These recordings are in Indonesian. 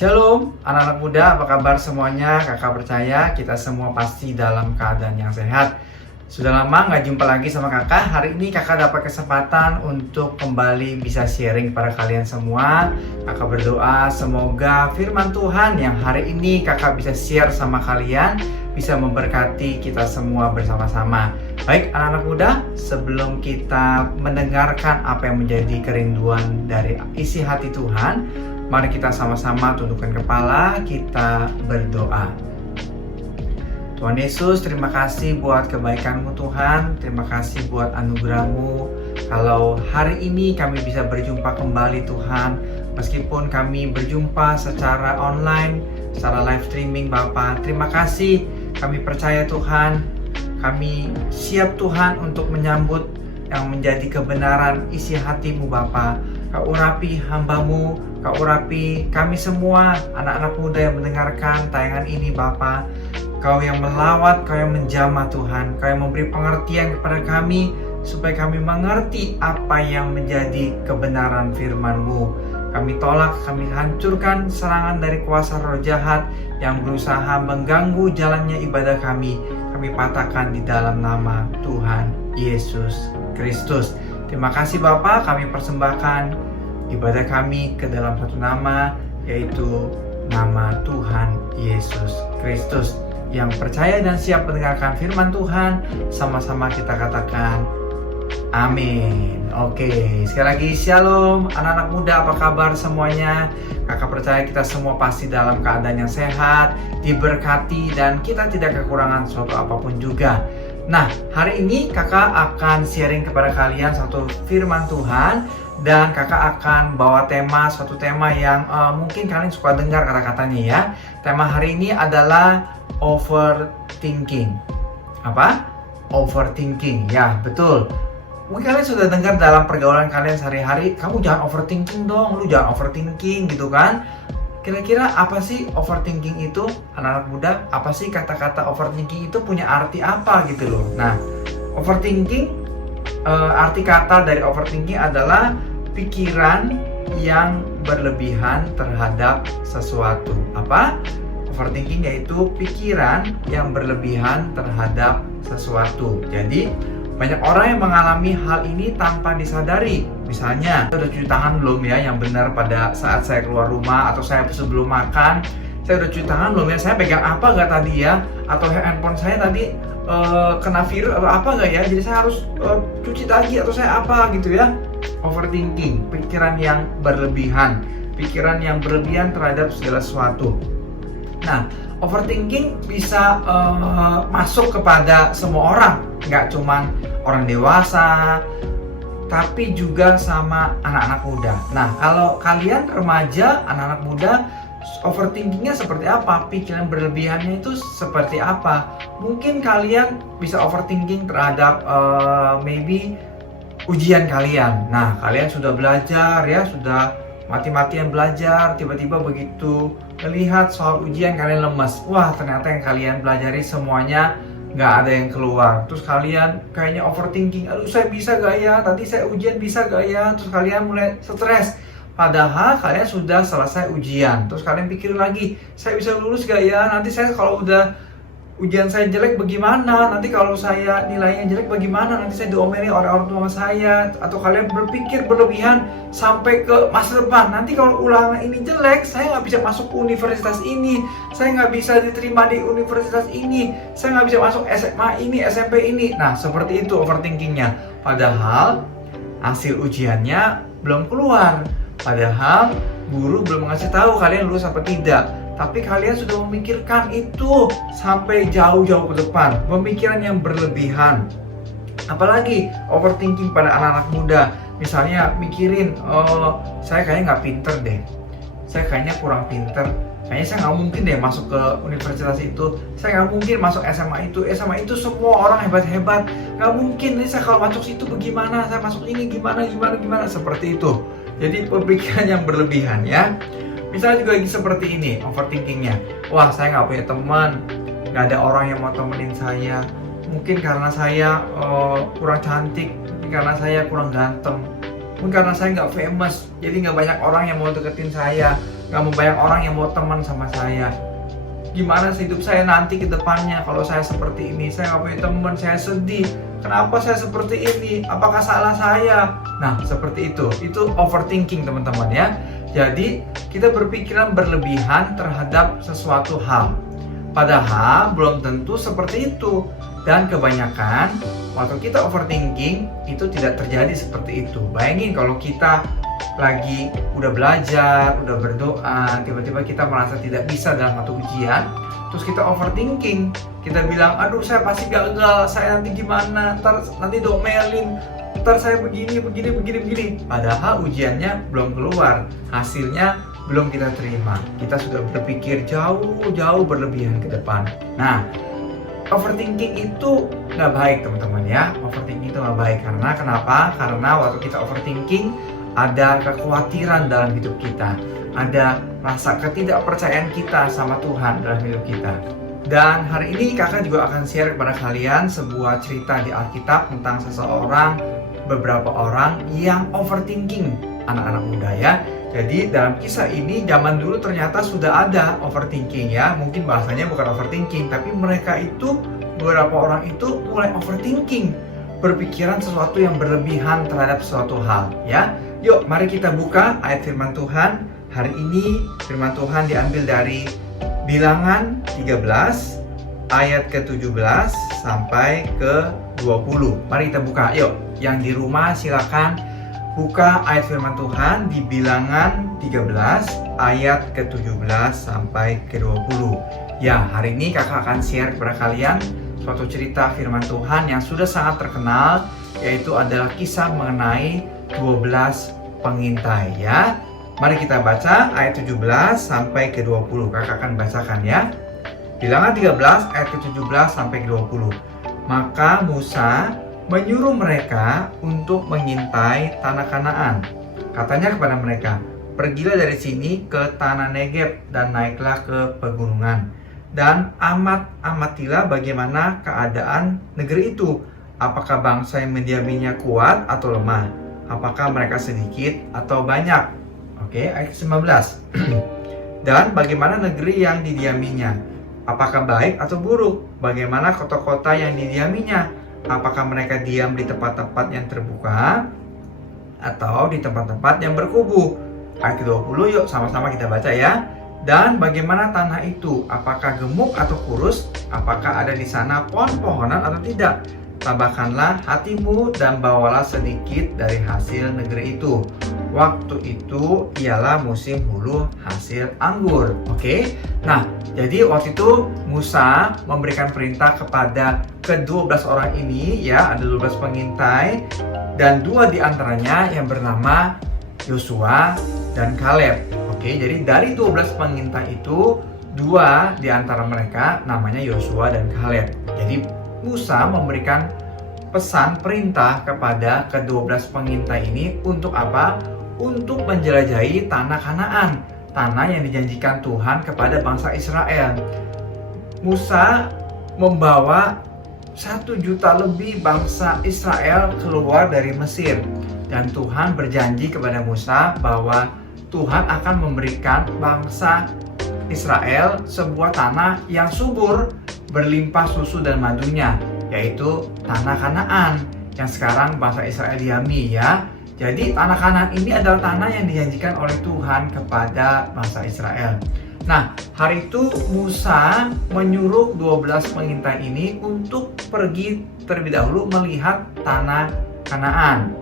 Shalom, anak-anak muda, apa kabar semuanya? Kakak percaya kita semua pasti dalam keadaan yang sehat. Sudah lama nggak jumpa lagi sama kakak. Hari ini kakak dapat kesempatan untuk kembali bisa sharing kepada kalian semua. Kakak berdoa semoga firman Tuhan yang hari ini kakak bisa share sama kalian bisa memberkati kita semua bersama-sama. Baik anak-anak muda, sebelum kita mendengarkan apa yang menjadi kerinduan dari isi hati Tuhan, mari kita sama-sama tundukkan kepala, kita berdoa. Tuhan Yesus, terima kasih buat kebaikan-Mu Tuhan. Terima kasih buat anugerah-Mu. Kalau hari ini kami bisa berjumpa kembali Tuhan, meskipun kami berjumpa secara online, secara live streaming Bapa, terima kasih. Kami percaya Tuhan, kami siap Tuhan untuk menyambut yang menjadi kebenaran isi hati-Mu Bapa. Kau urapi hamba-Mu, Kau urapi kami semua, anak-anak muda yang mendengarkan tayangan ini Bapa. Kau yang melawat, Kau yang menjamah Tuhan, Kau yang memberi pengertian kepada kami, supaya kami mengerti apa yang menjadi kebenaran firman-Mu. Kami tolak, kami hancurkan serangan dari kuasa roh jahat yang berusaha mengganggu jalannya ibadah kami. Kami patahkan di dalam nama Tuhan Yesus Kristus. Terima kasih Bapa, kami persembahkan ibadah kami ke dalam satu nama, yaitu nama Tuhan Yesus Kristus. Yang percaya dan siap mendengarkan firman Tuhan, sama-sama kita katakan amin. Oke, sekali lagi shalom anak-anak muda, apa kabar semuanya? Kakak percaya kita semua pasti dalam keadaan yang sehat, diberkati, dan kita tidak kekurangan suatu apapun juga. Nah, hari ini kakak akan sharing kepada kalian satu firman Tuhan. Dan kakak akan bawa suatu tema yang mungkin kalian suka dengar kata-katanya ya. Tema hari ini adalah overthinking. Apa? Overthinking, ya betul. Mungkin kalian sudah dengar dalam pergaulan kalian sehari-hari, kamu jangan overthinking dong, lu jangan overthinking gitu kan. Kira-kira apa sih overthinking itu, anak-anak muda? Apa sih kata-kata overthinking itu punya arti apa gitu loh. Nah, overthinking, arti kata dari overthinking adalah pikiran yang berlebihan terhadap sesuatu. Apa? Overthinking yaitu pikiran yang berlebihan terhadap sesuatu. Jadi banyak orang yang mengalami hal ini tanpa disadari. Misalnya, saya udah cuci tangan belum ya yang benar pada saat saya keluar rumah, atau saya sebelum makan, saya udah cuci tangan belum ya, saya pegang apa gak tadi ya, atau handphone saya tadi kena virus atau apa gak ya, jadi saya harus cuci lagi atau saya apa gitu ya. Overthinking, pikiran yang berlebihan terhadap segala sesuatu. Nah, overthinking bisa masuk kepada semua orang, nggak cuma orang dewasa, tapi juga sama anak-anak muda. Nah, kalau kalian remaja, anak-anak muda, overthinkingnya seperti apa? Pikiran berlebihannya itu seperti apa? Mungkin kalian bisa overthinking terhadap maybe ujian kalian. Nah, kalian sudah belajar ya, sudah mati-matian belajar, tiba-tiba begitu melihat soal ujian kalian lemes. Wah, ternyata yang kalian pelajari semuanya nggak ada yang keluar. Terus kalian kayaknya overthinking, aduh saya bisa gak ya? Tadi saya ujian bisa gak ya? Terus kalian mulai stres. Padahal kalian sudah selesai ujian. Terus kalian pikir lagi, saya bisa lulus gak ya? Nanti saya kalau udah ujian saya jelek bagaimana? Nanti kalau saya nilainya jelek bagaimana? Nanti saya diomelin oleh orang tua saya. Atau kalian berpikir berlebihan sampai ke masa depan. Nanti kalau ulangan ini jelek, saya nggak bisa masuk universitas ini. Saya nggak bisa diterima di universitas ini. Saya nggak bisa masuk SMA ini, SMP ini. Nah, seperti itu overthinkingnya. Padahal hasil ujiannya belum keluar. Padahal guru belum ngasih tahu kalian lulus apa tidak. Tapi kalian sudah memikirkan itu sampai jauh-jauh ke depan. Pemikiran yang berlebihan. Apalagi overthinking pada anak-anak muda. Misalnya mikirin, saya kayaknya nggak pinter deh. Saya kayaknya kurang pinter. Kayaknya saya nggak mungkin deh masuk ke universitas itu. Saya nggak mungkin masuk SMA itu. SMA itu semua orang hebat-hebat. Nggak mungkin. Ini saya kalau masuk situ bagaimana? Saya masuk ini gimana? Seperti itu. Jadi pemikiran yang berlebihan ya. Misalnya juga lagi seperti ini overthinkingnya. Wah, saya nggak punya teman, nggak ada orang yang mau temenin saya. Mungkin karena saya kurang cantik, mungkin karena saya kurang ganteng, mungkin karena saya nggak famous, jadi nggak banyak orang yang mau deketin saya. nggak mau banyak orang yang mau teman sama saya. Gimana sih hidup saya nanti ke depannya kalau saya seperti ini? Saya nggak punya teman, saya sedih. Kenapa saya seperti ini? Apakah salah saya? Nah, seperti itu. Itu overthinking, teman-teman ya. Jadi, kita berpikiran berlebihan terhadap sesuatu hal. Padahal belum tentu seperti itu. Dan kebanyakan waktu kita overthinking itu tidak terjadi seperti itu. Bayangin kalau kita lagi udah belajar, udah berdoa, tiba-tiba kita merasa tidak bisa dalam satu ujian, terus kita overthinking, kita bilang, aduh saya pasti gagal, saya nanti gimana, nanti domelin, ntar saya begini. Padahal ujiannya belum keluar, hasilnya belum kita terima. Kita sudah berpikir jauh berlebihan ke depan. Nah, overthinking itu nggak baik, teman-teman ya. Overthinking itu nggak baik karena kenapa? Karena waktu kita overthinking ada kekhawatiran dalam hidup kita, ada rasa ketidakpercayaan kita sama Tuhan dalam hidup kita. Dan hari ini kakak juga akan share kepada kalian sebuah cerita di Alkitab tentang beberapa orang yang overthinking, anak-anak muda ya. Jadi dalam kisah ini zaman dulu ternyata sudah ada overthinking ya. Mungkin bahasanya bukan overthinking, tapi beberapa orang itu mulai overthinking, berpikiran sesuatu yang berlebihan terhadap suatu hal ya. Yuk, mari kita buka ayat firman Tuhan. Hari ini firman Tuhan diambil dari Bilangan 13 ayat ke-17 sampai ke-20. Mari kita buka. Yuk, yang di rumah silakan buka ayat firman Tuhan di Bilangan 13 ayat ke-17 sampai ke-20. Ya, hari ini kakak akan share kepada kalian suatu cerita firman Tuhan yang sudah sangat terkenal, yaitu adalah kisah mengenai 12 pengintai ya. Mari kita baca ayat 17 sampai ke 20. Kakak akan bacakan ya. Bilangan 13 ayat ke-17 sampai ke 20. Maka Musa menyuruh mereka untuk mengintai tanah Kanaan. Katanya kepada mereka, pergilah dari sini ke tanah Negeb dan naiklah ke pegunungan. Dan amatilah bagaimana keadaan negeri itu. Apakah bangsa yang mendiaminya kuat atau lemah? Apakah mereka sedikit atau banyak? Oke, ayat 19. Dan bagaimana negeri yang didiaminya? Apakah baik atau buruk? Bagaimana kota-kota yang didiaminya? Apakah mereka diam di tempat-tempat yang terbuka atau di tempat-tempat yang berkubu? Ayat 20, yuk sama-sama kita baca ya. Dan bagaimana tanah itu? Apakah gemuk atau kurus? Apakah ada di sana pohon-pohonan atau tidak? Tambahkanlah hatimu dan bawalah sedikit dari hasil negeri itu. Waktu itu ialah musim hulu hasil anggur. Oke. Nah, jadi waktu itu Musa memberikan perintah kepada ke-12 orang ini ya, ada 12 pengintai dan 2 di antaranya yang bernama Yosua dan Kaleb. Oke, jadi dari 12 pengintai itu 2 di antara mereka namanya Yosua dan Kaleb. Jadi Musa memberikan pesan perintah kepada ke-12 pengintai ini untuk apa? Untuk menjelajahi tanah Kanaan, tanah yang dijanjikan Tuhan kepada bangsa Israel. Musa membawa 1 juta lebih bangsa Israel keluar dari Mesir. Dan Tuhan berjanji kepada Musa bahwa Tuhan akan memberikan bangsa Israel sebuah tanah yang subur, berlimpah susu dan madunya, yaitu tanah Kanaan yang sekarang bangsa Israel diami ya. Jadi tanah Kanaan ini adalah tanah yang dijanjikan oleh Tuhan kepada bangsa Israel. Nah, hari itu Musa menyuruh 12 pengintai ini untuk pergi terlebih dahulu melihat tanah Kanaan.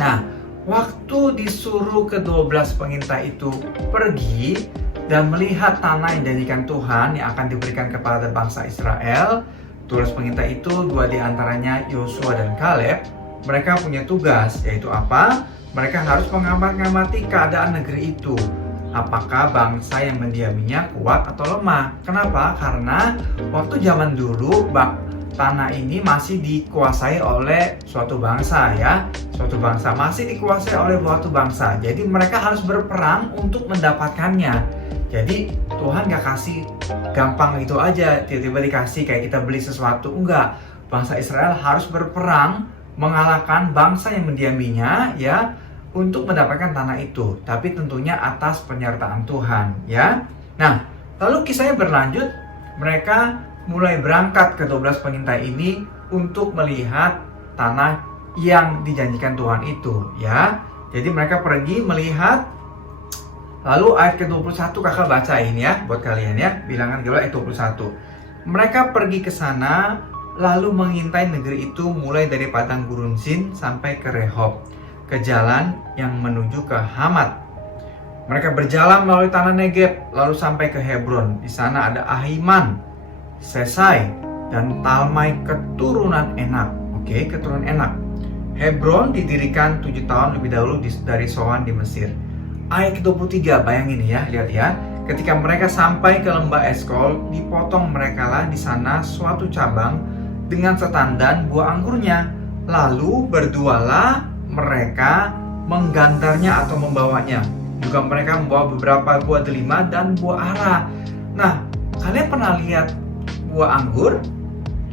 Nah, waktu disuruh ke-12 pengintai itu pergi dan melihat tanah yang dijanjikan Tuhan yang akan diberikan kepada bangsa Israel, 12 pengintai itu 2 di antaranya Yosua dan Kaleb, mereka punya tugas, yaitu apa? Mereka harus mengamati keadaan negeri itu. Apakah bangsa yang mendiaminya kuat atau lemah? Kenapa? Karena waktu zaman dulu tanah ini masih dikuasai oleh suatu bangsa ya. Suatu bangsa masih dikuasai oleh suatu bangsa. Jadi mereka harus berperang untuk mendapatkannya. Jadi Tuhan gak kasih gampang gitu aja, tiba-tiba dikasih kayak kita beli sesuatu. Enggak, bangsa Israel harus berperang mengalahkan bangsa yang mendiaminya ya, untuk mendapatkan tanah itu, tapi tentunya atas penyertaan Tuhan, ya. Nah, lalu kisahnya berlanjut, mereka mulai berangkat ke 12 pengintai ini untuk melihat tanah yang dijanjikan Tuhan itu, ya. Jadi mereka pergi melihat. Lalu ayat ke-21 kakak bacain ya buat kalian ya, Bilangan 13 ayat 21. Mereka pergi ke sana lalu mengintai negeri itu mulai dari padang gurun Zin sampai ke Rehob, ke jalan yang menuju ke Hamat. Mereka berjalan melalui tanah Negeb lalu sampai ke Hebron. Di sana ada Ahiman, Sesai, dan Talmai keturunan Enak. Oke, keturunan Enak. Hebron didirikan 7 tahun lebih dahulu dari Soan di Mesir. Ayat ke-23, bayangin ya, lihat ya. Ketika mereka sampai ke lembah Eskol, dipotong mereka lah di sana suatu cabang dengan setandan buah anggurnya. Lalu berdualah mereka menggantarnya atau membawanya. Juga mereka membawa beberapa buah delima dan buah ara. Nah, kalian pernah lihat buah anggur?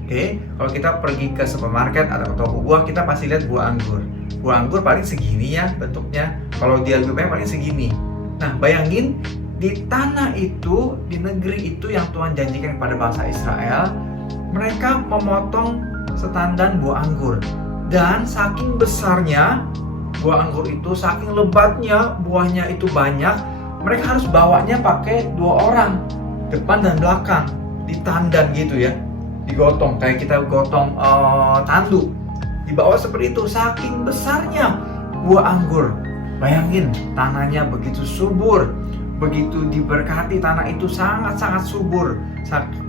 Oke, kalau kita pergi ke supermarket atau toko buah, kita pasti lihat buah anggur. Buah anggur paling segini ya bentuknya. Kalau dia lebih banyak paling segini. Nah, bayangin di tanah itu, di negeri itu yang Tuhan janjikan kepada bangsa Israel, mereka memotong setandan buah anggur. Dan saking besarnya buah anggur itu, saking lebatnya buahnya itu banyak, mereka harus bawanya pakai 2 orang, depan dan belakang, ditandan gitu ya, digotong kayak kita gotong tanduk. Dibawa seperti itu, saking besarnya buah anggur. Bayangin, tanahnya begitu subur, begitu diberkati, tanah itu sangat-sangat subur.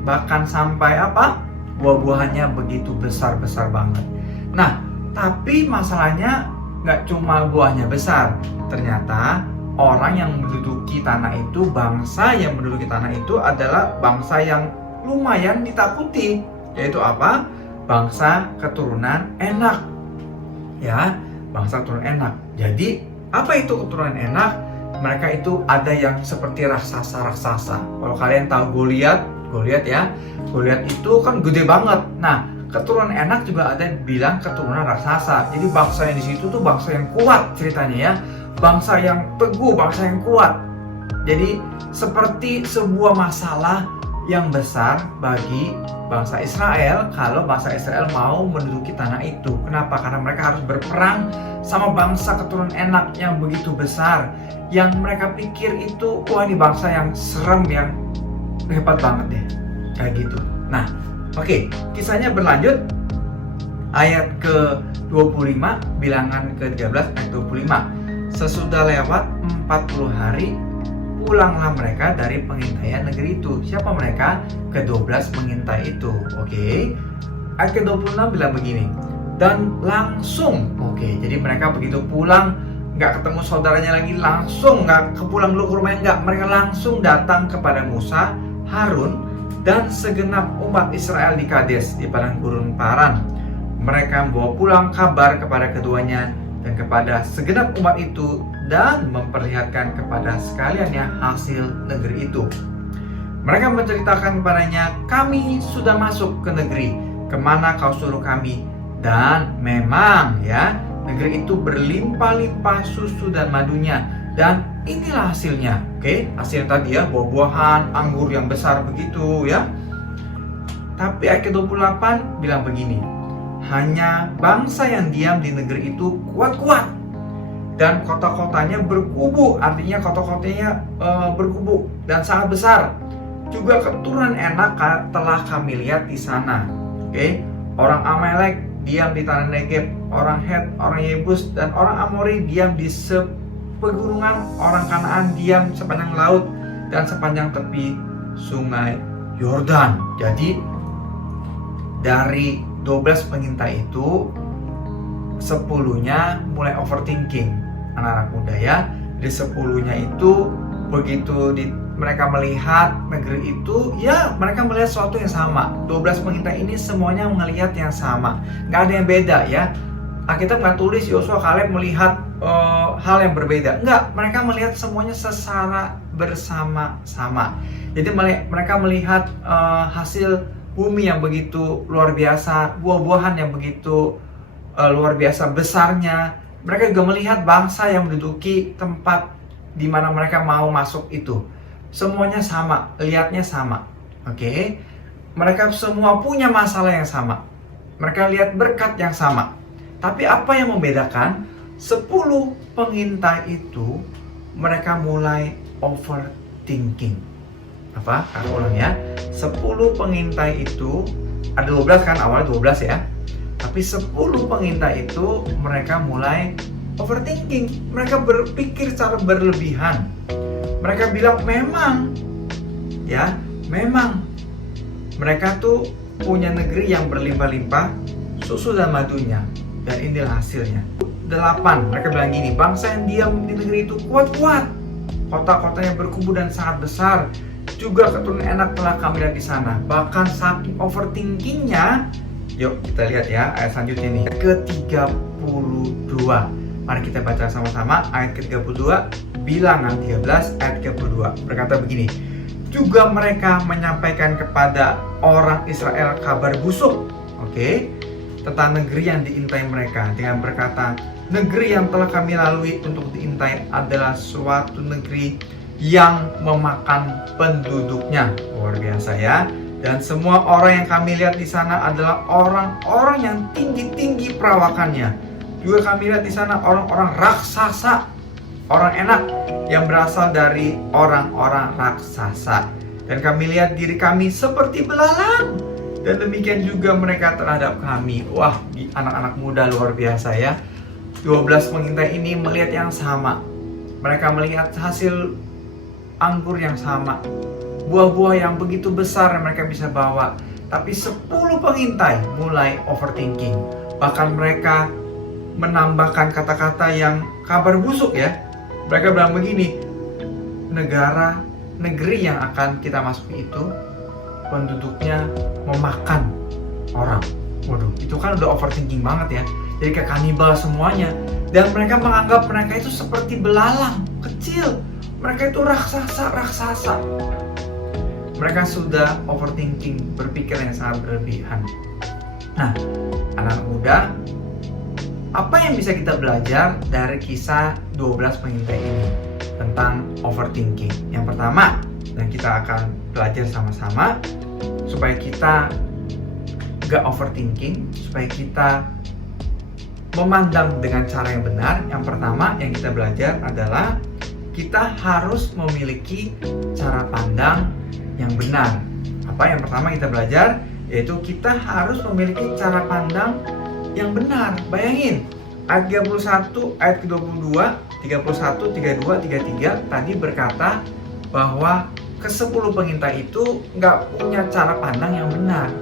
Bahkan sampai buah-buahannya begitu besar-besar banget. Nah, tapi masalahnya nggak cuma buahnya besar. Ternyata orang yang menduduki tanah itu, bangsa yang menduduki tanah itu adalah bangsa yang lumayan ditakuti. Yaitu apa? Bangsa keturunan Enak. Ya, bangsa keturunan Enak. Jadi apa itu keturunan Enak? Mereka itu ada yang seperti raksasa-raksasa. Kalau kalian tahu Goliat ya, Goliat itu kan gede banget. Nah, keturunan Enak juga ada bilang keturunan raksasa. Jadi bangsa yang di situ tuh bangsa yang kuat ceritanya ya, bangsa yang teguh, bangsa yang kuat. Jadi seperti sebuah masalah yang besar bagi bangsa Israel kalau bangsa Israel mau menduduki tanah itu. Kenapa? Karena mereka harus berperang sama bangsa keturunan Enak yang begitu besar, yang mereka pikir itu wah ini bangsa yang serem, yang hebat banget deh, kayak gitu. Nah, oke, kisahnya berlanjut. Ayat ke-25, Bilangan ke-13 ayat 25. Sesudah lewat 40 hari, pulanglah mereka dari pengintaian negeri itu. Siapa mereka? Ke-12 pengintai itu. Oke. Ayat ke-26 bilang begini. Dan langsung, jadi mereka begitu pulang, nggak ketemu saudaranya lagi, langsung nggak kepulang dulu ke rumahnya, nggak. Mereka langsung datang kepada Musa, Harun, dan segenap umat Israel di Kades, di padang gurun Paran. Mereka membawa pulang kabar kepada keduanya dan kepada segenap umat itu, dan memperlihatkan kepada sekaliannya hasil negeri itu. Mereka menceritakan kepadanya, kami sudah masuk ke negeri kemana kau suruh kami, dan memang ya, negeri itu berlimpah-limpah susu dan madunya, dan inilah hasilnya. Hasilnya tadi ya, buah-buahan, anggur yang besar begitu ya. Tapi ayat ke-28 bilang begini, hanya bangsa yang diam di negeri itu kuat-kuat, dan kota-kotanya berkubu, artinya kota-kotanya berkubu dan sangat besar. Juga keturunan Enak telah kami lihat di sana. Orang Amalek diam di tanah Negeb, orang Het, orang Yebus, dan orang Amori diam di pegunungan, orang Kanaan diam sepanjang laut dan sepanjang tepi sungai Yordan. Jadi dari 12 pengintai itu, 10-nya mulai overthinking, anak-anak muda ya. Di 10-nya itu begitu mereka melihat negeri itu, ya mereka melihat sesuatu yang sama. 12 pengintai ini semuanya melihat yang sama, nggak ada yang beda ya. Alkitab nggak tulis Yosua Kaleb melihat hal yang berbeda, nggak. Mereka melihat semuanya secara bersama-sama. Jadi mereka melihat hasil bumi yang begitu luar biasa, buah-buahan yang begitu luar biasa besarnya, Mereka juga melihat bangsa yang menduduki tempat di mana mereka mau masuk itu. Semuanya sama, lihatnya sama. Oke. Mereka semua punya masalah yang sama. Mereka lihat berkat yang sama. Tapi apa yang membedakan? 10 pengintai itu mereka mulai overthinking. Apa? Aku ulang ya. 10 pengintai itu, ada 12 kan, awalnya 12 ya. Tapi 10 pengintai itu mereka mulai overthinking. Mereka berpikir secara berlebihan. Mereka bilang memang mereka tuh punya negeri yang berlimpah-limpah susu dan madunya. Dan inilah hasilnya. 8, mereka bilang gini, bangsa yang diam di negeri itu kuat-kuat. Kota-kotanya berkubu dan sangat besar. Juga keturunan enak telah kami lihat di sana. Bahkan saking overthinkingnya, yuk kita lihat ya ayat selanjutnya nih, ke-32. Mari kita baca sama-sama ayat ke-32, Bilangan 13 ayat 32. Berkata begini, juga mereka menyampaikan kepada orang Israel kabar busuk, tentang negeri yang diintai mereka, dengan berkata, negeri yang telah kami lalui untuk diintai adalah suatu negeri yang memakan penduduknya. Luar biasa ya. Dan semua orang yang kami lihat di sana adalah orang-orang yang tinggi-tinggi perawakannya. Juga kami lihat di sana orang-orang raksasa, orang enak yang berasal dari orang-orang raksasa. Dan kami lihat diri kami seperti belalang. Dan demikian juga mereka terhadap kami. Wah, anak-anak muda luar biasa ya. 12 pengintai ini melihat yang sama. Mereka melihat hasil anggur yang sama, buah-buah yang begitu besar yang mereka bisa bawa. Tapi 10 pengintai mulai overthinking. Bahkan mereka menambahkan kata-kata yang kabar busuk ya. Mereka bilang begini, negeri yang akan kita masuki itu penduduknya memakan orang. Waduh, itu kan udah overthinking banget ya. Jadi kayak kanibal semuanya. Dan mereka menganggap mereka itu seperti belalang kecil. Mereka itu raksasa. Mereka sudah overthinking, berpikir yang sangat berlebihan. Nah, anak muda, apa yang bisa kita belajar dari kisah 12 pengintai ini tentang overthinking? Yang pertama, dan kita akan belajar sama-sama supaya kita gak overthinking, supaya kita memandang dengan cara yang benar. Yang pertama yang kita belajar adalah kita harus memiliki cara pandang yang benar. Apa yang pertama kita belajar? Yaitu kita harus memiliki cara pandang yang benar. Bayangin, ayat 31, ayat ke-22, 31, 32, 33 tadi berkata bahwa ke-10 pengintai itu nggak punya cara pandang yang benar.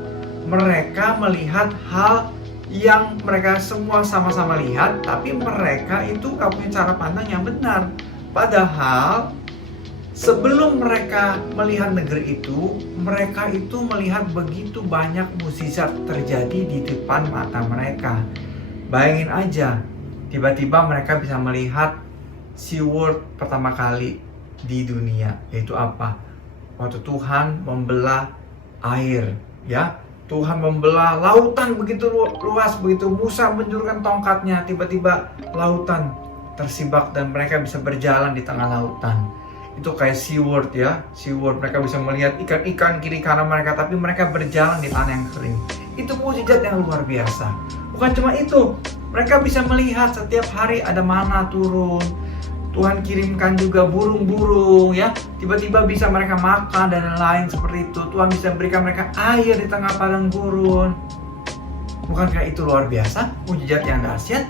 Mereka melihat hal yang mereka semua sama-sama lihat, tapi mereka itu nggak punya cara pandang yang benar. Padahal sebelum mereka melihat negeri itu, mereka itu melihat begitu banyak mukjizat terjadi di depan mata mereka. Bayangin aja, tiba-tiba mereka bisa melihat SeaWorld pertama kali di dunia. Yaitu apa? Waktu Tuhan membelah air, ya. Tuhan membelah lautan begitu luas, begitu Musa menjulurkan tongkatnya, tiba-tiba lautan tersibak dan mereka bisa berjalan di tengah lautan. Itu kayak SeaWorld ya. SeaWorld mereka bisa melihat ikan-ikan kiri kanan mereka, tapi mereka berjalan di tanah yang kering. Itu mukjizat yang luar biasa. Bukan cuma itu, mereka bisa melihat setiap hari ada mana turun. Tuhan kirimkan juga burung-burung ya. Tiba-tiba bisa mereka makan dan lain-lain seperti itu. Tuhan bisa berikan mereka air di tengah padang gurun. Bukankah itu luar biasa? Mukjizat yang dahsyat.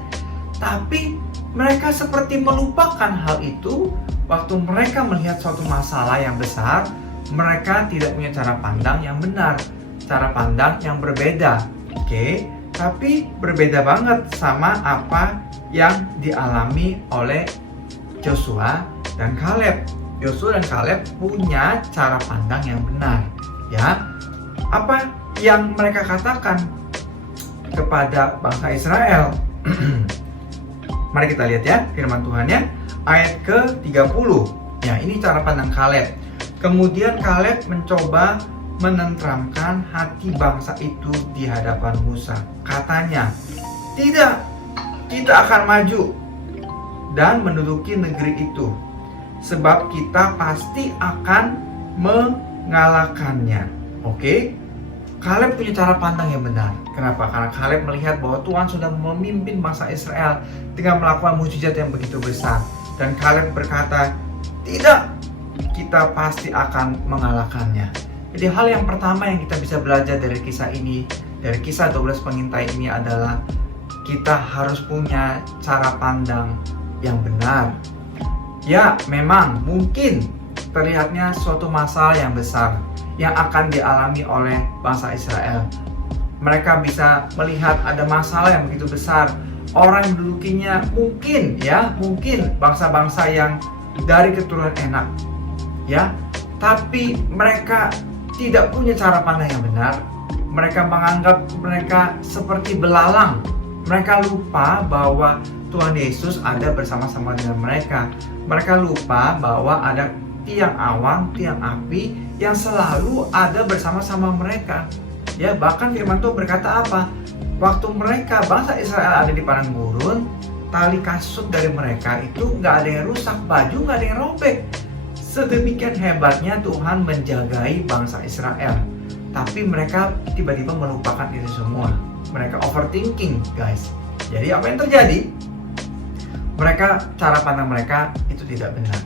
Tapi mereka seperti melupakan hal itu. Waktu mereka melihat suatu masalah yang besar, mereka tidak punya cara pandang yang benar. Cara pandang yang berbeda. Tapi berbeda banget sama apa yang dialami oleh Joshua dan Kaleb. Joshua dan Kaleb punya cara pandang yang benar, ya. Apa yang mereka katakan kepada bangsa Israel? Mari kita lihat ya firman Tuhannya, ayat ke-30. Ya, ini cara pandang Kaleb. Kemudian Kaleb mencoba menenteramkan hati bangsa itu di hadapan Musa. Katanya, "Tidak, kita akan maju dan menduduki negeri itu, sebab kita pasti akan mengalahkannya. Oke? Kaleb punya cara pandang yang benar. Kenapa? Karena Kaleb melihat bahwa Tuhan sudah memimpin bangsa Israel dengan melakukan mukjizat yang begitu besar. Dan Kaleb berkata, tidak, kita pasti akan mengalahkannya. Jadi hal yang pertama yang kita bisa belajar dari kisah ini, dari kisah 12 pengintai ini adalah kita harus punya cara pandang yang benar. Ya, memang mungkin terlihatnya suatu masalah yang besar yang akan dialami oleh bangsa Israel. Mereka bisa melihat ada masalah yang begitu besar. Orang yang mendudukinya mungkin bangsa-bangsa yang dari keturunan Enak. Ya, tapi mereka tidak punya cara pandang yang benar. Mereka menganggap mereka seperti belalang. Mereka lupa bahwa Tuhan Yesus ada bersama-sama dengan mereka. Mereka lupa bahwa ada tiang awan, tiang api yang selalu ada bersama-sama mereka. Ya, bahkan firman Tuhan berkata apa? Waktu mereka, bangsa Israel ada di padang gurun, tali kasut dari mereka itu nggak ada yang rusak, baju nggak ada yang robek. Sedemikian hebatnya Tuhan menjagai bangsa Israel. Tapi mereka tiba-tiba melupakan itu semua. Mereka overthinking, guys. Jadi apa yang terjadi? Cara pandang mereka itu tidak benar.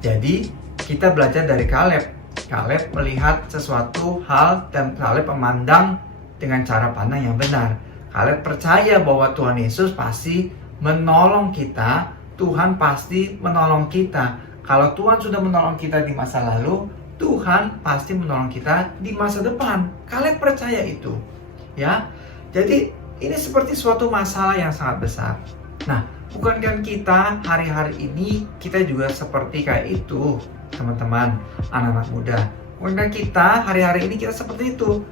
Jadi kita belajar dari Kaleb. Kaleb melihat sesuatu hal dan Kaleb memandang dengan cara pandang yang benar. Kaleb percaya bahwa Tuhan Yesus pasti menolong kita. Tuhan pasti menolong kita. Kalau Tuhan sudah menolong kita di masa lalu, Tuhan pasti menolong kita di masa depan. Kaleb percaya itu. Ya. Jadi ini seperti suatu masalah yang sangat besar. Nah, bukankah kita hari-hari ini kita juga seperti kayak itu, teman-teman, anak-anak muda? Bukankah kita hari-hari ini kita seperti itu?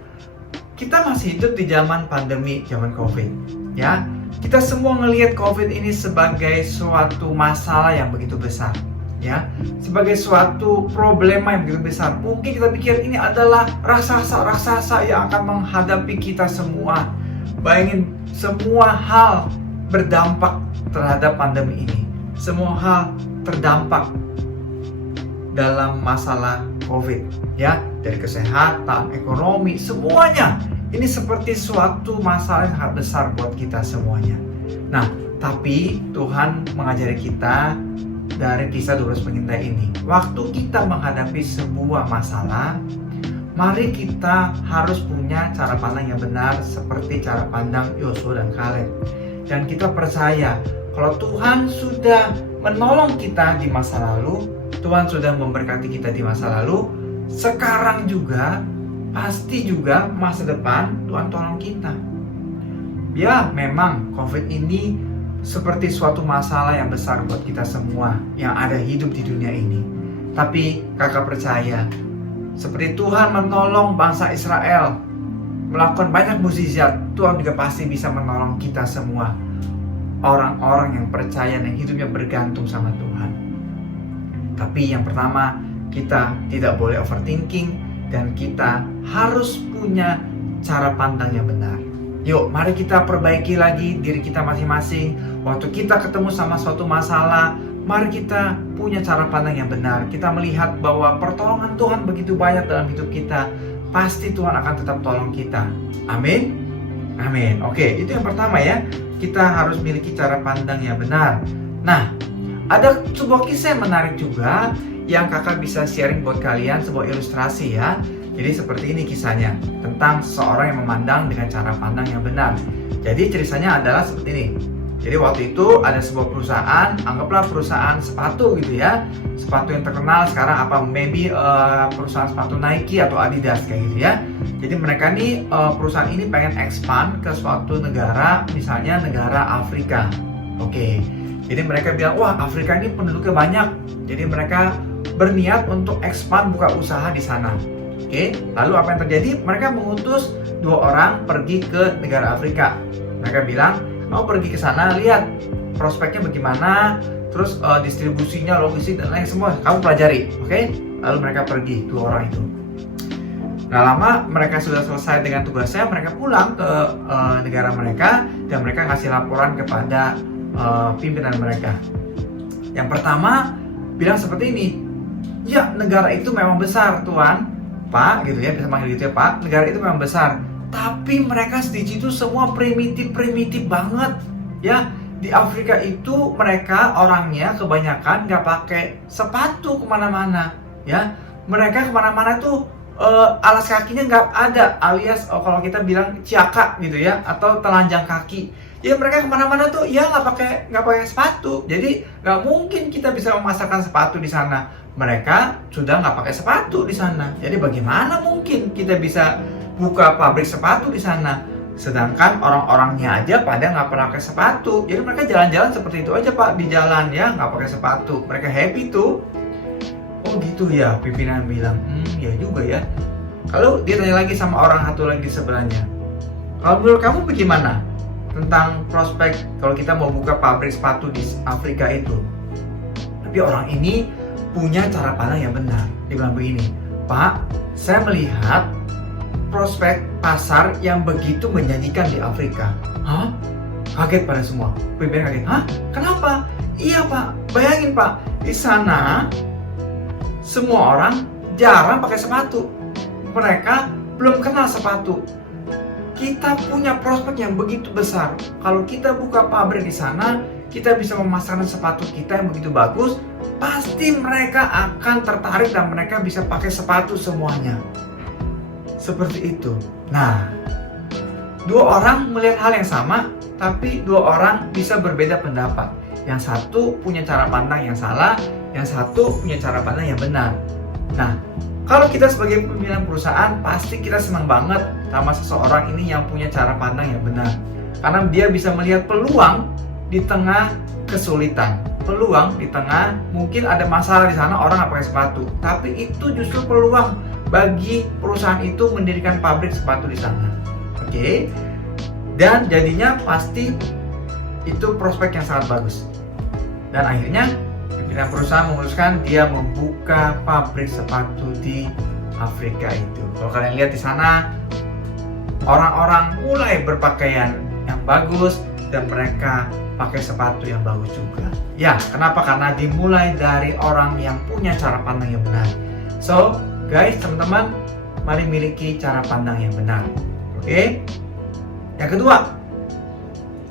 Kita masih hidup di zaman pandemi, zaman COVID, ya. Kita semua ngelihat COVID ini sebagai suatu masalah yang begitu besar, ya, sebagai suatu problema yang begitu besar. Mungkin kita pikir ini adalah raksasa yang akan menghadapi kita semua. Bayangin, semua hal berdampak terhadap pandemi ini. Semua hal terdampak dalam masalah COVID, ya, dari kesehatan, ekonomi, semuanya. Ini seperti suatu masalah yang sangat besar buat kita semuanya. Nah, tapi Tuhan mengajari kita dari kisah 12 pengintai ini. Waktu kita menghadapi sebuah masalah, mari kita harus punya cara pandang yang benar seperti cara pandang Yosua dan Kaleb. Dan kita percaya kalau Tuhan sudah menolong kita di masa lalu, Tuhan sudah memberkati kita di masa lalu, sekarang juga pasti juga masa depan Tuhan tolong kita. Ya, memang COVID ini seperti suatu masalah yang besar buat kita semua yang ada hidup di dunia ini. Tapi kakak percaya, seperti Tuhan menolong bangsa Israel melakukan banyak mukjizat, Tuhan juga pasti bisa menolong kita semua. Orang-orang yang percaya dan hidupnya bergantung sama Tuhan. Tapi yang pertama, kita tidak boleh overthinking dan kita harus punya cara pandang yang benar. Yuk, mari kita perbaiki lagi diri kita masing-masing. Waktu kita ketemu sama suatu masalah, mari kita punya cara pandang yang benar. Kita melihat bahwa pertolongan Tuhan begitu banyak dalam hidup kita. Pasti Tuhan akan tetap tolong kita. Amin. Amin. Oke, itu yang pertama ya. Kita harus miliki cara pandang yang benar. Nah, ada sebuah kisah yang menarik juga yang kakak bisa sharing buat kalian, sebuah ilustrasi ya. Jadi seperti ini kisahnya, tentang seseorang yang memandang dengan cara pandang yang benar. Jadi ceritanya adalah seperti ini. Jadi waktu itu ada sebuah perusahaan, anggaplah perusahaan sepatu gitu ya. Sepatu yang terkenal sekarang apa, maybe perusahaan sepatu Nike atau Adidas kayak gitu ya. Jadi mereka nih, perusahaan ini pengen expand ke suatu negara, misalnya negara Afrika. Oke. Jadi mereka bilang, wah Afrika ini penduduknya banyak. Jadi mereka berniat untuk expand buka usaha di sana. Oke. Lalu apa yang terjadi? Mereka mengutus 2 orang pergi ke negara Afrika. Mereka bilang, mau pergi ke sana, lihat prospeknya bagaimana, terus distribusinya, logistik dan lain semua kamu pelajari, oke? Lalu mereka pergi 2 orang itu. Nah, lama mereka sudah selesai dengan tugasnya, mereka pulang ke negara mereka dan mereka ngasih laporan kepada pimpinan mereka. Yang pertama bilang seperti ini, ya negara itu memang besar Tuan, Pak gitu ya, bisa manggil gitu ya Pak, negara itu memang besar, tapi mereka di situ semua primitif banget ya. Di Afrika itu mereka orangnya kebanyakan nggak pakai sepatu kemana-mana ya. Mereka kemana-mana tuh alas kakinya nggak ada, alias kalau kita bilang ciaka gitu ya, atau telanjang kaki. Ya mereka kemana-mana tuh ya nggak pakai sepatu. Jadi nggak mungkin kita bisa memasarkan sepatu di sana. Mereka sudah nggak pakai sepatu di sana. Jadi bagaimana mungkin kita bisa buka pabrik sepatu di sana? Sedangkan orang-orangnya aja pada nggak pernah pakai sepatu. Jadi mereka jalan-jalan seperti itu aja Pak, di jalan ya, nggak pakai sepatu. Mereka happy tuh. Oh gitu ya, pimpinan bilang, ya juga ya. Kalau dia tanya lagi sama orang satu lagi sebelahnya, kalau menurut kamu bagaimana tentang prospek kalau kita mau buka pabrik sepatu di Afrika itu? Tapi orang ini punya cara pandang yang benar. Dia bilang begini, Pak, saya melihat prospek pasar yang begitu menjanjikan di Afrika. Hah? Kaget pada semua. Pimpinan kaget. Hah? Kenapa? Iya Pak, bayangin Pak, di sana semua orang jarang pakai sepatu. Mereka belum kenal sepatu. Kita punya prospek yang begitu besar. Kalau kita buka pabrik di sana, kita bisa memasarkan sepatu kita yang begitu bagus, pasti mereka akan tertarik dan mereka bisa pakai sepatu semuanya. Seperti itu. Nah, dua orang melihat hal yang sama, tapi dua orang bisa berbeda pendapat. Yang satu punya cara pandang yang salah, yang satu punya cara pandang yang benar. Nah, kalau kita sebagai pimpinan perusahaan, pasti kita senang banget sama seseorang ini yang punya cara pandang yang benar. Karena dia bisa melihat peluang di tengah kesulitan. Peluang di tengah mungkin ada masalah di sana, orang nggak pakai sepatu. Tapi itu justru peluang bagi perusahaan itu mendirikan pabrik sepatu di sana. Oke. Dan jadinya pasti itu prospek yang sangat bagus. Dan akhirnya pimpinan perusahaan memutuskan dia membuka pabrik sepatu di Afrika itu. Kalau kalian lihat di sana, orang-orang mulai berpakaian yang bagus dan mereka pakai sepatu yang bagus juga. Ya, kenapa? Karena dimulai dari orang yang punya cara pandang yang benar. So, guys, teman-teman, mari miliki cara pandang yang benar. Oke? Yang kedua,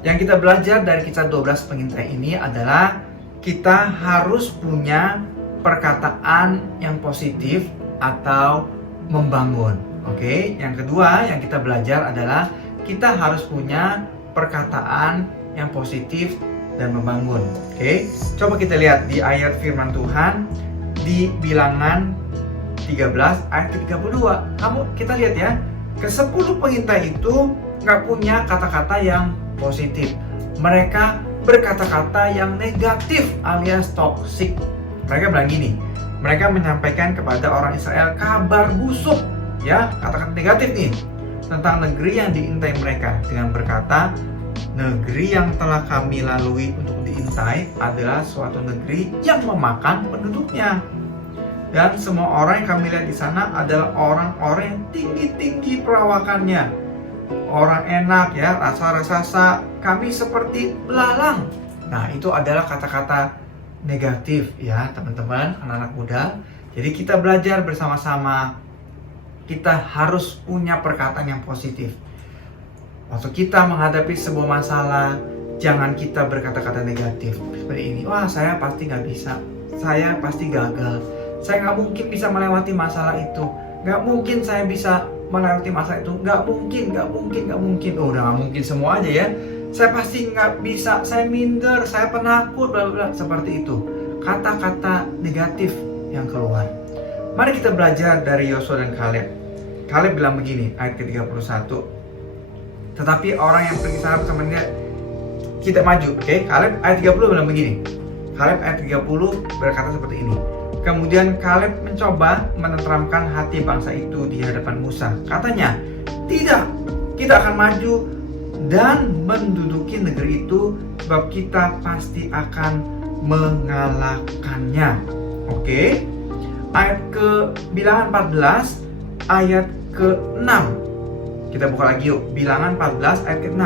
yang kita belajar dari kisah 12 pengintai ini adalah kita harus punya perkataan yang positif atau membangun. Oke? Yang kedua, yang kita belajar adalah kita harus punya perkataan yang positif dan membangun. Oke? Coba kita lihat di ayat firman Tuhan di Bilangan 13 ayat ke-32. Kita lihat ya, ke-10 pengintai itu nggak punya kata-kata yang positif. Mereka berkata-kata yang negatif alias toksik. Mereka bilang gini, mereka menyampaikan kepada orang Israel kabar busuk, ya, kata-kata negatif nih tentang negeri yang diintai mereka dengan berkata, negeri yang telah kami lalui untuk diintai adalah suatu negeri yang memakan penduduknya. Dan semua orang yang kami lihat di sana adalah orang-orang yang tinggi-tinggi perawakannya. Orang enak ya, rasa-rasa kami seperti belalang. Nah, itu adalah kata-kata negatif ya, teman-teman, anak-anak muda. Jadi kita belajar bersama-sama. Kita harus punya perkataan yang positif. Waktu kita menghadapi sebuah masalah, jangan kita berkata-kata negatif seperti ini. Wah, saya pasti nggak bisa. Saya pasti gagal. Saya nggak mungkin bisa melewati masalah itu. Nggak mungkin saya bisa melewati masalah itu. Nggak mungkin. Oh, udah nggak mungkin semua aja ya. Saya pasti nggak bisa. Saya minder. Saya penakut. Bla bla. Seperti itu. Kata-kata negatif yang keluar. Mari kita belajar dari Yosua dan Kaleb. Kaleb bilang begini, ayat ke-31. Tetapi orang yang pergi sana bersama dia tidak maju. Oke, Kaleb ayat 30 bilang begini. Kaleb ayat 30 berkata seperti ini. Kemudian Kaleb mencoba menenteramkan hati bangsa itu di hadapan Musa. Katanya, tidak, kita akan maju dan menduduki negeri itu sebab kita pasti akan mengalahkannya. Oke. Ayat ke Bilangan 14 ayat ke-6. Kita buka lagi yuk. Bilangan 14 ayat ke-6.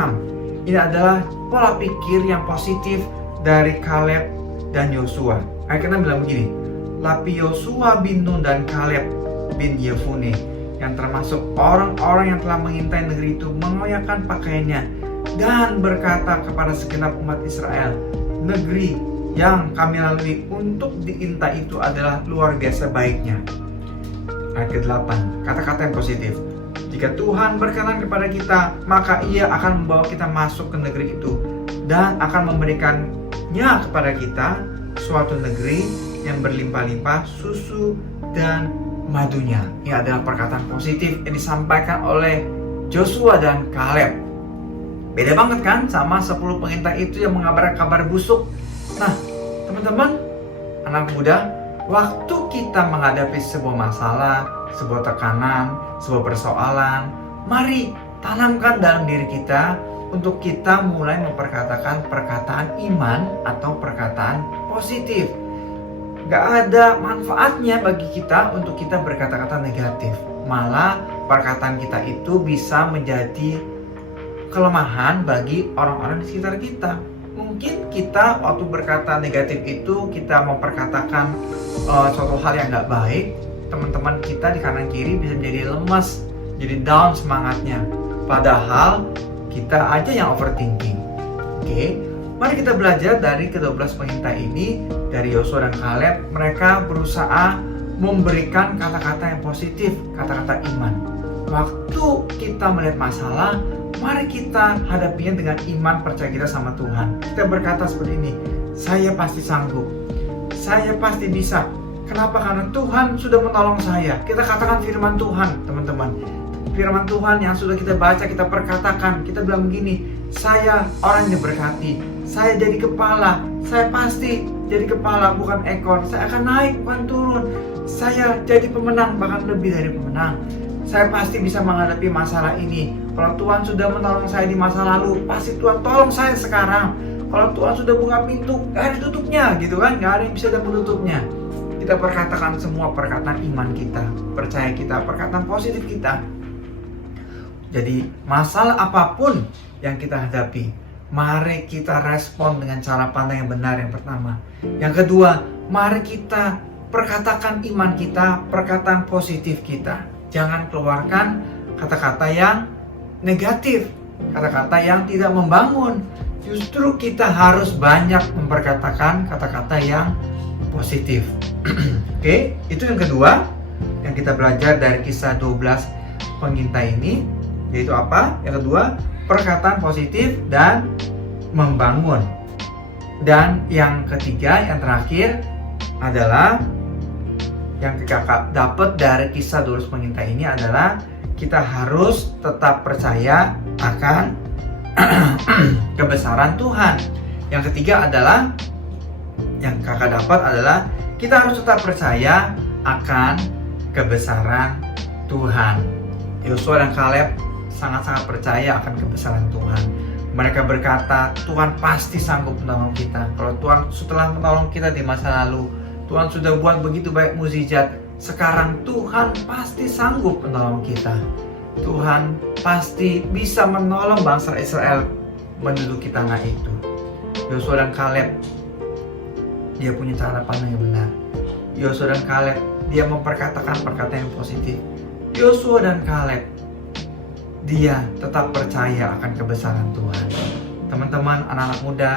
Ini adalah pola pikir yang positif dari Kaleb dan Yosua. Karena bilang begini, Lapi Yosua bin Nun dan Kaleb bin Yefune, yang termasuk orang-orang yang telah mengintai negeri itu, mengoyakkan pakaiannya dan berkata kepada segenap umat Israel, negeri yang kami lalui untuk diintai itu adalah luar biasa baiknya. Ayat ke-8, kata-kata yang positif. Jika Tuhan berkenan kepada kita, maka Ia akan membawa kita masuk ke negeri itu dan akan memberikannya kepada kita suatu negeri yang berlimpah-limpah susu dan madunya. Ini adalah perkataan positif yang disampaikan oleh Joshua dan Kaleb. Beda banget kan sama 10 pengintai itu yang mengabarkan kabar busuk. Nah, teman-teman, anak muda, waktu kita menghadapi sebuah masalah, sebuah tekanan, sebuah persoalan, mari tanamkan dalam diri kita untuk kita mulai memperkatakan perkataan iman atau perkataan positif. Gak ada manfaatnya bagi kita untuk kita berkata-kata negatif. Malah perkataan kita itu bisa menjadi kelemahan bagi orang-orang di sekitar kita. Mungkin kita waktu berkata negatif itu kita memperkatakan suatu hal yang gak baik. Teman-teman kita di kanan kiri bisa menjadi lemas, jadi down semangatnya. Padahal kita aja yang overthinking. Oke, mari kita belajar dari ke-12 pengintai ini, dari Yosua dan Kaleb. Mereka berusaha memberikan kata-kata yang positif, kata-kata iman. Waktu kita melihat masalah, mari kita hadapinya dengan iman percaya kita sama Tuhan. Kita berkata seperti ini, saya pasti sanggup, saya pasti bisa. Kenapa? Karena Tuhan sudah menolong saya. Kita katakan firman Tuhan, teman-teman. Firman Tuhan yang sudah kita baca, kita perkatakan. Kita bilang begini, saya orang yang diberkati, saya jadi kepala, saya pasti jadi kepala bukan ekor, saya akan naik bukan turun, saya jadi pemenang bahkan lebih dari pemenang. Saya pasti bisa menghadapi masalah ini. Kalau Tuhan sudah menolong saya di masa lalu, pasti Tuhan tolong saya sekarang. Kalau Tuhan sudah buka pintu, gak ada tutupnya gitu kan, gak ada yang bisa menutupnya. Kita perkatakan semua perkataan iman kita, percaya kita, perkataan positif kita. Jadi masalah apapun yang kita hadapi, mari kita respon dengan cara pandang yang benar, yang pertama. Yang kedua, mari kita perkatakan iman kita, perkataan positif kita. Jangan keluarkan kata-kata yang negatif, kata-kata yang tidak membangun. Justru kita harus banyak memperkatakan kata-kata yang positif. Oke, itu yang kedua yang kita belajar dari kisah 12 pengintai ini, yaitu apa? Yang kedua, perkataan positif dan membangun. Dan yang ketiga, yang terakhir adalah yang kakak dapat dari kisah 12 pengintai ini adalah kita harus tetap percaya akan kebesaran Tuhan. Yang ketiga adalah yang kakak dapat adalah kita harus tetap percaya akan kebesaran Tuhan. Yosua dan Kaleb sangat-sangat percaya akan kebesaran Tuhan. Mereka berkata, Tuhan pasti sanggup menolong kita. Kalau Tuhan setelah menolong kita di masa lalu, Tuhan sudah buat begitu banyak mukjizat, sekarang Tuhan pasti sanggup menolong kita. Tuhan pasti bisa menolong bangsa Israel menduduki tanah itu. Yosua dan Kaleb, dia punya cara pandang yang benar. Yosua dan Kaleb, dia memperkatakan perkataan yang positif. Yosua dan Kaleb, dia tetap percaya akan kebesaran Tuhan. Teman-teman, anak-anak muda,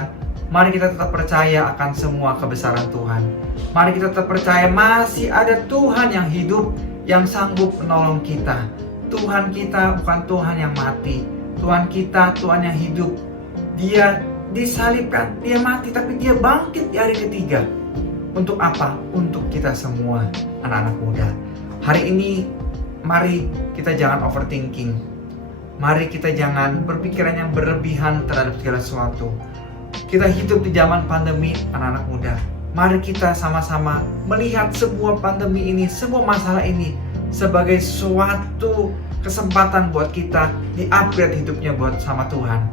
mari kita tetap percaya akan semua kebesaran Tuhan. Mari kita tetap percaya masih ada Tuhan yang hidup, yang sanggup menolong kita. Tuhan kita bukan Tuhan yang mati. Tuhan kita Tuhan yang hidup. Dia disalibkan, dia mati, tapi dia bangkit di hari ketiga. Untuk apa? Untuk kita semua, anak-anak muda. Hari ini, mari kita jangan overthinking. Mari kita jangan berpikiran yang berlebihan terhadap segala sesuatu. Kita hidup di zaman pandemi, anak-anak muda. Mari kita sama-sama melihat sebuah pandemi ini, sebuah masalah ini sebagai suatu kesempatan buat kita di-upgrade hidupnya buat sama Tuhan.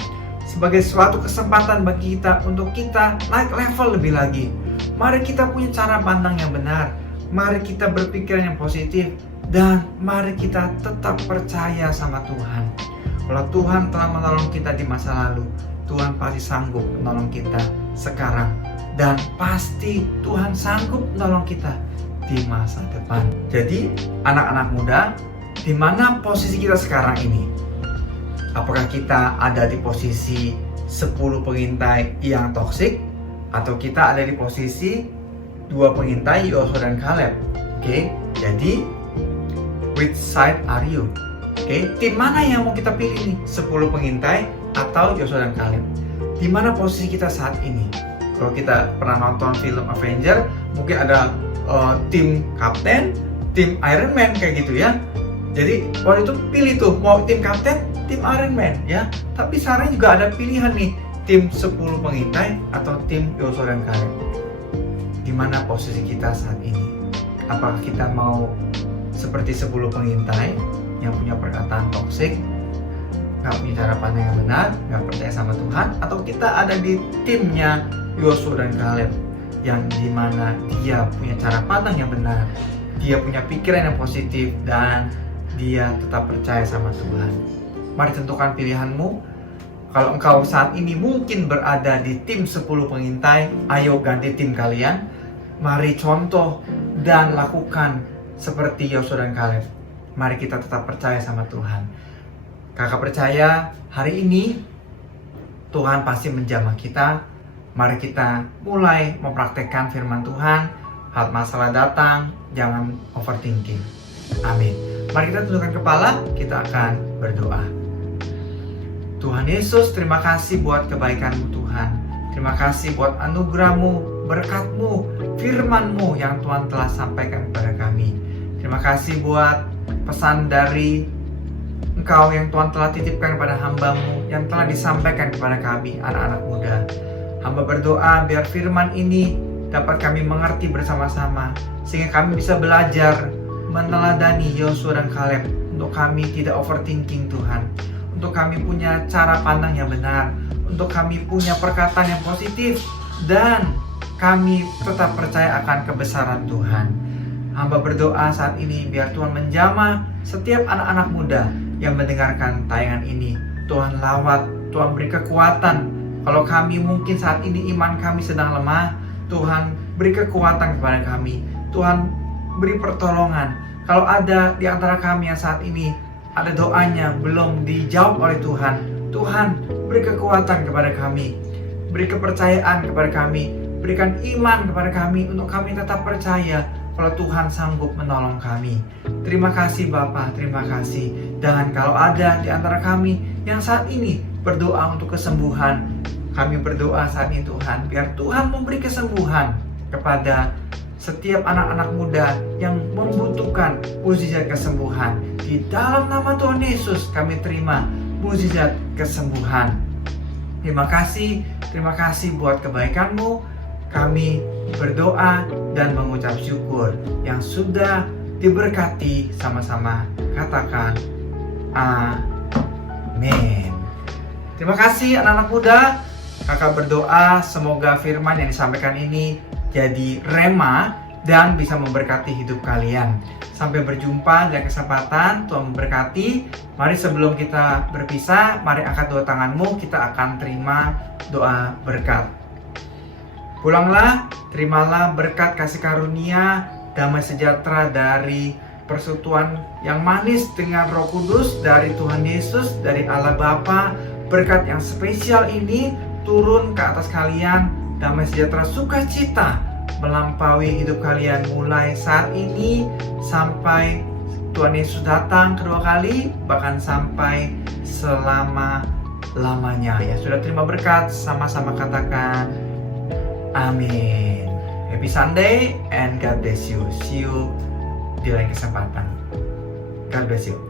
Sebagai suatu kesempatan bagi kita untuk kita naik level lebih lagi. Mari kita punya cara pandang yang benar. Mari kita berpikiran yang positif. Dan mari kita tetap percaya sama Tuhan. Kalau Tuhan telah menolong kita di masa lalu, Tuhan pasti sanggup menolong kita sekarang. Dan pasti Tuhan sanggup menolong kita di masa depan. Jadi anak-anak muda, di mana posisi kita sekarang ini? Apakah kita ada di posisi 10 pengintai yang toksik? Atau kita ada di posisi 2 pengintai Yosua dan Kaleb? Oke, jadi which side are you? Oke, tim mana yang mau kita pilih nih? 10 pengintai atau Yosua dan Kaleb? Di mana posisi kita saat ini? Kalau kita pernah nonton film Avenger, mungkin ada tim kapten, tim Iron Man kayak gitu ya. Jadi waktu itu pilih tuh mau tim kapten, tim Iron Man ya. Tapi sekarang juga ada pilihan nih, tim 10 pengintai atau tim Yosua dan Kaleb. Di mana posisi kita saat ini? Apakah kita mau seperti 10 pengintai yang punya perkataan toksik, nggak punya cara pandang yang benar, nggak percaya sama Tuhan, atau kita ada di timnya Yosua dan Kaleb yang dimana dia punya cara pandang yang benar, dia punya pikiran yang positif, dan dia tetap percaya sama Tuhan. Mari tentukan pilihanmu. Kalau engkau saat ini mungkin berada di tim 10 pengintai, ayo ganti tim kalian. Mari contoh dan lakukan seperti Yosua dan Kaleb. Mari kita tetap percaya sama Tuhan. Kakak percaya hari ini Tuhan pasti menjamah kita. Mari kita mulai mempraktekkan firman Tuhan. Saat masalah datang, jangan overthinking. Amin. Mari kita tundukkan kepala, kita akan berdoa. Tuhan Yesus, terima kasih buat kebaikan-Mu Tuhan. Terima kasih buat anugerah-Mu, berkat-Mu, firman-Mu yang Tuhan telah sampaikan kepada kami. Terima kasih buat pesan dari Engkau yang Tuhan telah titipkan kepada hamba-Mu, yang telah disampaikan kepada kami, anak-anak muda. Hamba berdoa biar firman ini dapat kami mengerti bersama-sama, sehingga kami bisa belajar meneladani Yosua dan Kaleb, untuk kami tidak overthinking Tuhan, untuk kami punya cara pandang yang benar, untuk kami punya perkataan yang positif, dan kami tetap percaya akan kebesaran Tuhan. Hamba berdoa saat ini biar Tuhan menjamah setiap anak-anak muda yang mendengarkan tayangan ini. Tuhan lawat, Tuhan beri kekuatan. Kalau kami mungkin saat ini iman kami sedang lemah, Tuhan beri kekuatan kepada kami. Tuhan beri pertolongan. Kalau ada di antara kami yang saat ini ada doanya belum dijawab oleh Tuhan, Tuhan beri kekuatan kepada kami, beri kepercayaan kepada kami, berikan iman kepada kami untuk kami tetap percaya kalau Tuhan sanggup menolong kami. Terima kasih Bapa, terima kasih. Dan kalau ada di antara kami yang saat ini berdoa untuk kesembuhan, kami berdoa saat ini Tuhan, biar Tuhan memberi kesembuhan kepada setiap anak-anak muda yang membutuhkan mukjizat kesembuhan. Di dalam nama Tuhan Yesus kami terima mukjizat kesembuhan. Terima kasih buat kebaikan-Mu. Kami berdoa dan mengucap syukur yang sudah diberkati sama-sama. Katakan amin. Terima kasih anak-anak muda. Kakak berdoa semoga firman yang disampaikan ini jadi rema dan bisa memberkati hidup kalian. Sampai berjumpa di kesempatan. Tuhan memberkati. Mari sebelum kita berpisah, mari angkat dua tanganmu, kita akan terima doa berkat. Pulanglah, terimalah berkat kasih karunia, damai sejahtera dari persekutuan yang manis dengan Roh Kudus dari Tuhan Yesus, dari Allah Bapa. Berkat yang spesial ini turun ke atas kalian, damai sejahtera sukacita melampaui hidup kalian mulai saat ini sampai Tuhan Yesus datang kedua kali, bahkan sampai selama-lamanya. Ya, sudah terima berkat, sama-sama katakan amin. Happy Sunday and God bless you. See you di lain kesempatan. God bless you.